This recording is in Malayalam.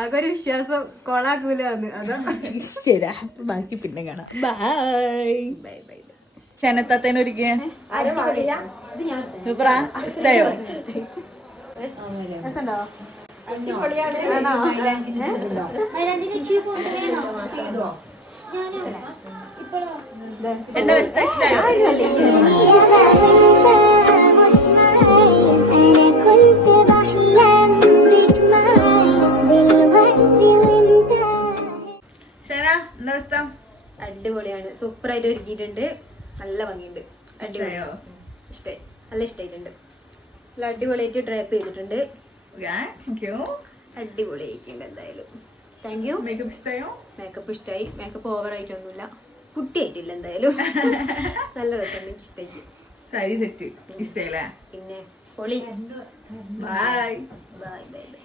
ആകെ ഒരു വിശ്വാസം കൊളാക്കൂല അതാ. ശരിയാ, ബാക്കി പിന്നെ കാണാം. Bye bye bye. ക്ഷണത്തത്തേനൊരിക്കേ സൂപ്പറാ, ഇഷ്ടയോ? രസമുണ്ടോ? എന്റെ അവസ്ഥ ഇഷ്ടയോ? അടിപൊളിയാണ്, സൂപ്പർ ആയിട്ട് ഒരുക്കിയിട്ടുണ്ട്, നല്ല ഭംഗിയുണ്ട്, അടിപൊളിയോ? ഇഷ്ടായി, നല്ല ഇഷ്ടമായിട്ടുണ്ട്, നല്ല അടിപൊളിയായിട്ട് ഡ്രൈപ്പ് ചെയ്തിട്ടുണ്ട്, അടിപൊളിയായിട്ടുണ്ട്. എന്തായാലും താങ്ക് യു. മേക്കപ്പ് ഇഷ്ടമായോ? മേക്കപ്പ് ഇഷ്ടമായി, മേക്കപ്പ് ഓവർ ആയിട്ടൊന്നുമില്ല, കുട്ടിയായിട്ടില്ല, എന്തായാലും നല്ല രസമുണ്ട്, എനിക്ക് ഇഷ്ടമായി. സാരി സെറ്റ് ഇഷ്ടല്ലേ? പിന്നെ പൊളി. Bye bye bye bye.